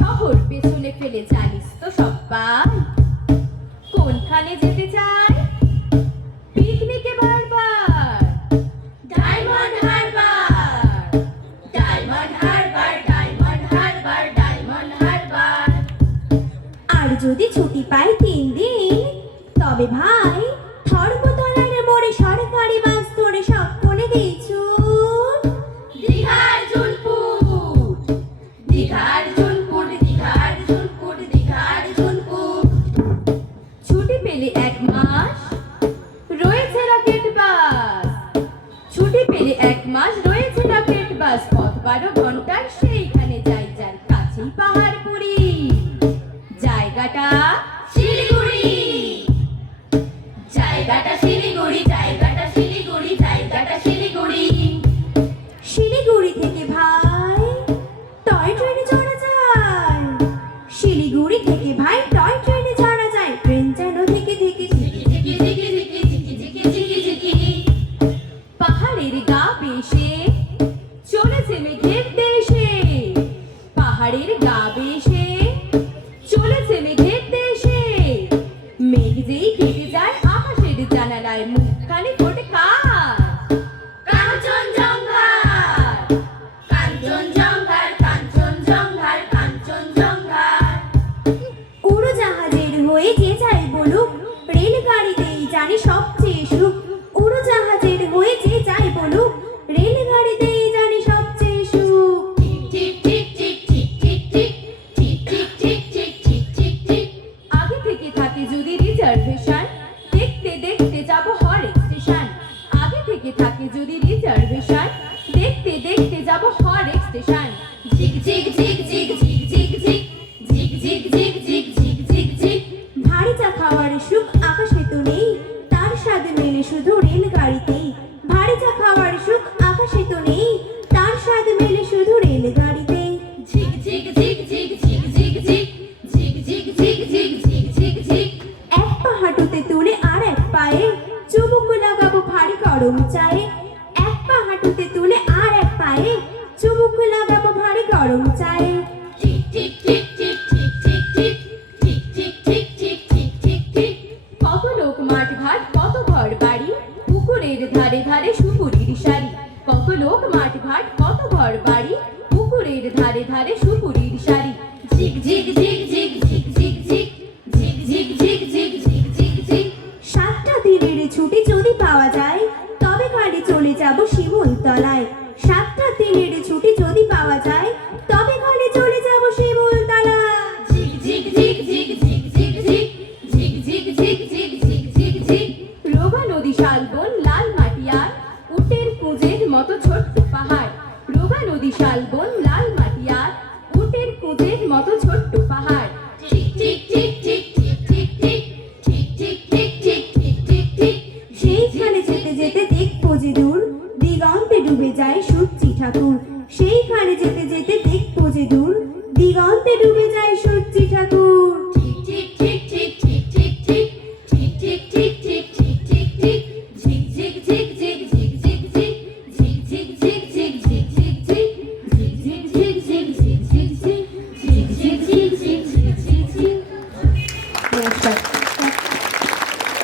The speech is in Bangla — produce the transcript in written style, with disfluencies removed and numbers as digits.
শহর পেছনে ফেলে জানিস তো সবাই কোনখানে যেতে চাই পিকনিকে বারবার ডায়মন্ড হারবার ডায়মন্ড হারবার ডায়মন্ড হারবার ডায়মন্ড হারবার। আর যদি ছুটি পাই 3 দিন তবে ভাই ধর্মতলার মোড়ে সরকারি বাস ধরে সক্ষণে দিয়েছু দীঘার জুনপুর দীঘার জুনপুর দীঘার জুনপুর দীঘার জুনপুর। ছুটি পেলে 1 মাস রয়েছে রকেট বাস ছুটি পেলে 1 মাস রয়েছে রকেট বাস পথ 12 ঘন্টার সেইখানে যাই যার কাছেই পাহাড়পুরি জায়গাটা শিলিগুড়ি জায়গাটা শিলিগুড়ি জায়গাটা শিলিগুড়ি জায়গাটা শিলিগুড়ি। শিলিগুড়ি থেকে ভাই টয় ট্রেনে চড়া যায় শিলিগুড়ি থেকে ভাই টয় ট্রেনে চড়া যায় ট্রেন যেন থেকে থেকে ঝিকি ঝিকি ঝিকি ঝিকি ঝিকি ঝিকি ঝিকি ঝিকি। পাহাড়ের গা বেশে চলেছে মেঘের দেশে পাহাড়ের গা বেশে চলেছে মেঘের দেশে মেঘ যেই কেটে যায় আকাশের জানালায় মুখখানে ফোটে কার কাঞ্চনজঙ্ঘার কাঞ্চনজঙ্ঘার কাঞ্চনজঙ্ঘার কাঞ্চনজঙ্ঘার। উড়োজাহাজের হয়ে যে যাই বলুক রেলগাড়িতেই জানি সবচেয়ে সুখ উড়োজাহাজের হয়ে যে যাই বলুক রেলগাড়িতেই জানি সবচেয়ে সুখ। ঠিক ঠিক ঠিক ঠিক ঠিক ঠিক ঠিক ঠিক ঠিক ঠিক ঠিক ঠিক ঠিক। আগে থেকে থাকে যদি রিজার্ভেশন দেখতে দেখতে যাব হরেক স্টেশন আগে থেকে থাকে যদি রিজার্ভেশন দেখতে দেখতে যাব হরেক স্টেশন। ঝিক ঝিক ঝিক ঝিক ঝিক ঝিক ঝিক ঝিক ঝিক ঝিক ঝিক ঝিক ঝিক ঝিক। ভারী চা খাওয়ার সুখ আকাশে তো নেই তার স্বাদ মেলে শুধু রেলগাড়িতেই ভারী চা খাওয়ার সুখ আকাশে তো নেই তার স্বাদ মেলে শুধু রেলগাড়িতেই। ঝিক ঝিক ঝিক ঝিক ঝিক ঝিক ঝিক ঝিক ঝিক ঝিক ঝিক ঝিক ঝিক ঝিক। এক পা হাঁটুতে তুলে আর এক পায়ে চুমুক লাগাবো ভারী গরম চায়ে এক পা হাঁটুতে তুলে আর এক পায়ে চুমুক লাগাবো ভারী গরম চায়ে। ঠিক ঠিক ঠিক ঠিক ঠিক ঠিক ঠিক ঠিক ঠিক ঠিক ঠিক ঠিক ঠিক ঠিক। কত লোক মাঠ ঘাট কত ঘর বাড়ি পুকুরের ধারে ধারে সুপুরির সারি কত লোক মাঠ ঘাট কত ঘর বাড়ি পুকুরের ধারে ধারে সুপুরির সারি। ঝিক ঝিক ঝিক ঝিক ঝিক ঝিক ঝিক ঝিক ঝিক ঝিক ঝিক ঝিক ঝিক ঝিক। 7টা দিনের ছুটি যদি পাওয়া যায় তবে গাড়ি চলে যাব শিমুলতলায় 7টা দিনের ছুটি যদি পাওয়া যায় তবে গাড়ি চলে যাব শিমুলতলায়। ঝিক ঝিক ঝিক ঝিক ঝিক ঝিক ঝিক ঝিক ঝিক ঝিক ঝিক ঝিক ঝিক ঝিক। রোগা নদী শালবন লাল মাটিয়ার উটের কুঁজের মতো ছোট্ট পাহাড় রোগা নদী শালবন লাল মাটিয়ার উটের কুঁজের মতো ছোট্ট পাহাড়। ঠিক ঠিক ঠিক ঠিক ঠিক ঠিক ঠিক ঠিক ঠিক ঠিক ঠিক ঠিক ঠিক ঠিক। সেইখানে যেতে যেতে দেখবো যে দূর দিগন্তে ডুবে যায় সূর্যি ঠাকুর সেইখানে যেতে যেতে দেখবো যে দূর দিগন্তে ডুবে যায়